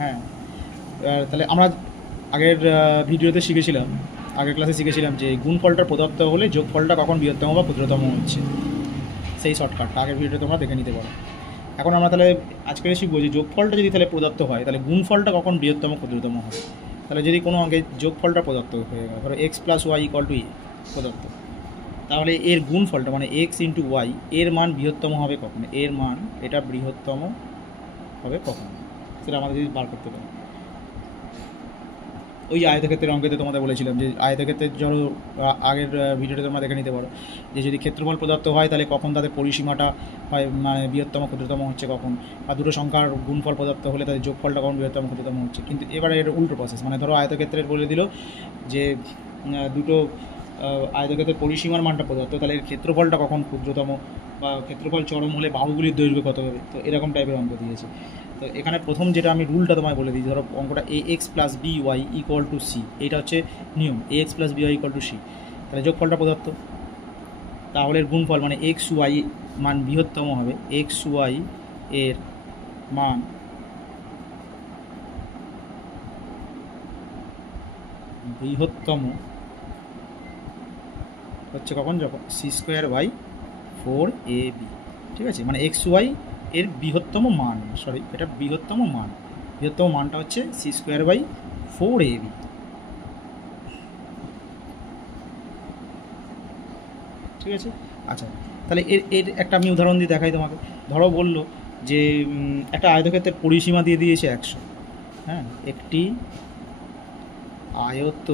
হ্যাঁ, তাহলে আমরা আগের ভিডিওতে শিখেছিলাম, আগের ক্লাসে শিখেছিলাম যে গুণফলটার প্রদত্ত হলে যোগফলটা কখন বৃহত্তম বা ক্ষুদ্রতম হচ্ছে, সেই শর্টকাটটা আগের ভিডিওতে তোমরা দেখে নিতে পারো। এখন আমরা তাহলে আজকে শিখবো যে যোগফলটা যদি তাহলে প্রদত্ত হয় তাহলে গুণফলটা কখন বৃহত্তম ক্ষুদ্রতম হবে। তাহলে যদি কোনো অঙ্কে যোগফলটা প্রদত্ত হয়ে গেল, ধরো x plus y equal to a প্রদত্ত, তাহলে এর গুণফলটা মানে এক্স ইন্টু ওয়াই এর মান বৃহত্তম হবে কখন, এর মান এটা বৃহত্তম হবে কখন, সেটা আমাদের যদি বার করতে পারি। ওই আয়তক্ষেত্রের অঙ্কেতে তোমাদের বলেছিলাম যে আয়তক্ষেত্রের ধরো আগের ভিডিওতে তোমরা দেখে নিতে পারো যে যদি ক্ষেত্রফল প্রদত্ত হয় তাহলে কখন তাদের পরিসীমাটা হয় মানে বৃহত্তম ক্ষুদ্রতম হচ্ছে কখন, বা দুটো সংখ্যার গুণফল প্রদত্ত হলে তাদের যোগফলটা কখন বৃহত্তম ক্ষুদ্রতম হচ্ছে। কিন্তু এবারে এর উল্টো প্রসেস, মানে ধরো আয়তক্ষেত্রের বলে দিল যে দুটো আয়তক্ষেত্রের পরিসীমার মানটা প্রদত্ত, তাহলে এর ক্ষেত্রফলটা কখন ক্ষুদ্রতম বা ক্ষেত্রফল চরম হলে বাহুগুলির দৈর্ঘ্য কত হবে, তো এরকম টাইপের অঙ্ক দিয়েছে। তো এখানে প্রথম যেটা আমি রুলটা তোমায় বলে দিই, ধরো অঙ্কটা a x plus b y equal to c, এইটা হচ্ছে নিয়ম, a x plus b y equal to c, তাহলে যোগফলটা প্রদত্ত, তাহলে এর গুণফল মানে এক্স ওয়াই মান বৃহত্তম হবে, এক্স ওয়াই এর মান বৃহত্তম হচ্ছে কখন, যখন সি স্কোয়ার বাই 4ab, ঠিক আছে, মানে এক্স ওয়াই এর বৃহত্তম মান, সরি এটা বৃহত্তম মানটা হচ্ছে সি স্কোয়ার বাই 4ab। ঠিক আছে, আচ্ছা তাহলে এর একটা আমি উদাহরণ দিয়ে দেখাই তোমাকে। ধরো বললো যে একটা আয়তক্ষেত্রের পরিসীমা দিয়ে দিয়েছে 100, হ্যাঁ, একটি আয়ত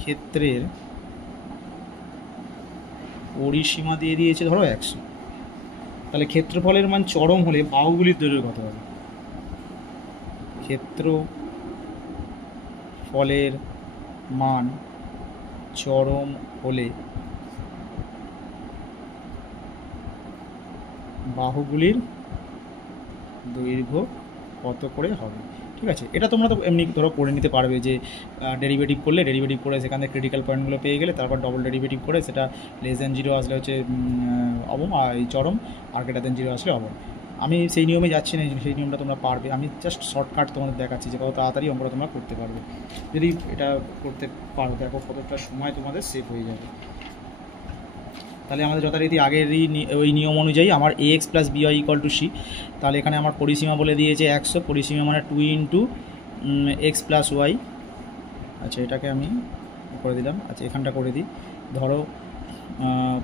ক্ষেত্রের পরিসীমা দিয়ে দিয়েছে ধরো 100, তাহলে ক্ষেত্রফলের মান চরম হলে বাহুগুলির দৈর্ঘ্য কত হবে, ক্ষেত্রফলের মান চরম হলে বাহুগুলির দৈর্ঘ্য কত করে হবে। ঠিক আছে, এটা তোমরা তো এমনি ধরো করে নিতে পারবে যে ডেরিভেটিভ করলে, ডেরিভেটিভ করে সেখানে ক্রিটিক্যাল পয়েন্টগুলো পেয়ে গেলে তারপর ডবল ডেরিভেটিভ করে সেটা লেস দ্যান 0 আসলে হচ্ছে অবম, আর এই চরম, আর গ্রেটার দ্যান 0 আসলে অবম। আমি সেই নিয়মে যাচ্ছি না, সেই নিয়মটা তোমরা পারবে, আমি জাস্ট শর্টকাট তোমাদের দেখাচ্ছি যে কত তাড়াতাড়ি অঙ্কটা তোমরা করতে পারবে যদি এটা করতে পারো। দেখো কতটা সময় তোমাদের সেভ হয়ে যাবে। তাহলে আমাদের যথারীতি আগেরই ওই নিয়ম অনুযায়ী আমার a x plus b y equal to c, তাহলে এখানে আমার পরিসীমা বলে দিয়েছে 100, পরিসীমা মানে 2 ইন্টু এক্স প্লাস ওয়াই। আচ্ছা এটাকে আমি করে দিলাম, আচ্ছা এখানটা করে দিই, ধরো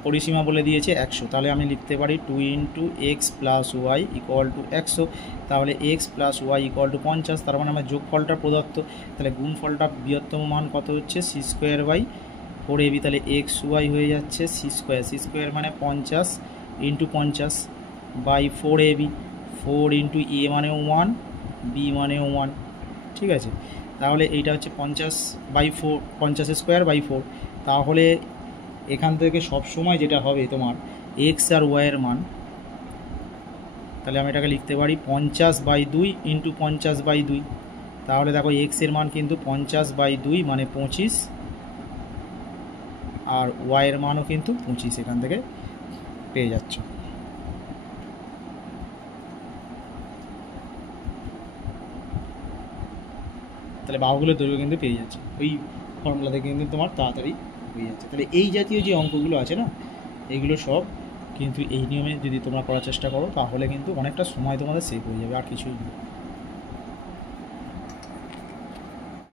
পরিসীমা বলে দিয়েছে 100, তাহলে আমি লিখতে পারি 2 into x plus y equal to 100, তাহলে x plus y equal to 50, তার মানে আমার যোগফলটা প্রদত্ত, তাহলে গুণফলটা বৃহত্তম মান কত হচ্ছে সি স্কোয়ার বাই 4ab, তাহলে এক্স ওয়াই হয়ে যাচ্ছে সি স্কোয়ার মানে 50 ইন্টু 50 বাই 4ab, 4 ইন্টু এ মানেও 1, বি মানেও 1, ঠিক আছে, তাহলে এইটা হচ্ছে 50 বাই 4, 50 স্কোয়ার বাই 4, তাহলে এখান থেকে সব সময় যেটা হবে তোমার এক্স আর ওয়াইয়ের মান, তাহলে আমি এটাকে লিখতে পারি 50 বাই 2 ইন্টু 50 বাই 2, তাহলে দেখো এক্সের মান কিন্তু 50 বাই 2 মানে 25, আর ওয়াইয়ের মানও কিন্তু 25 এখান থেকে পেয়ে যাচ্ছ। তাহলে বাহুগুলোর দৈর্ঘ্য কিন্তু পেয়ে যাচ্ছে, ওই ফর্মুলা থেকে কিন্তু তোমার তাড়াতাড়ি হয়ে যাচ্ছে। তাহলে এই জাতীয় যে অঙ্কগুলো আছে না, এইগুলো সব কিন্তু এই নিয়মে যদি তোমরা করার চেষ্টা করো তাহলে কিন্তু অনেকটা সময় তোমাদের সেভ হয়ে যাবে, আর কিছুই না।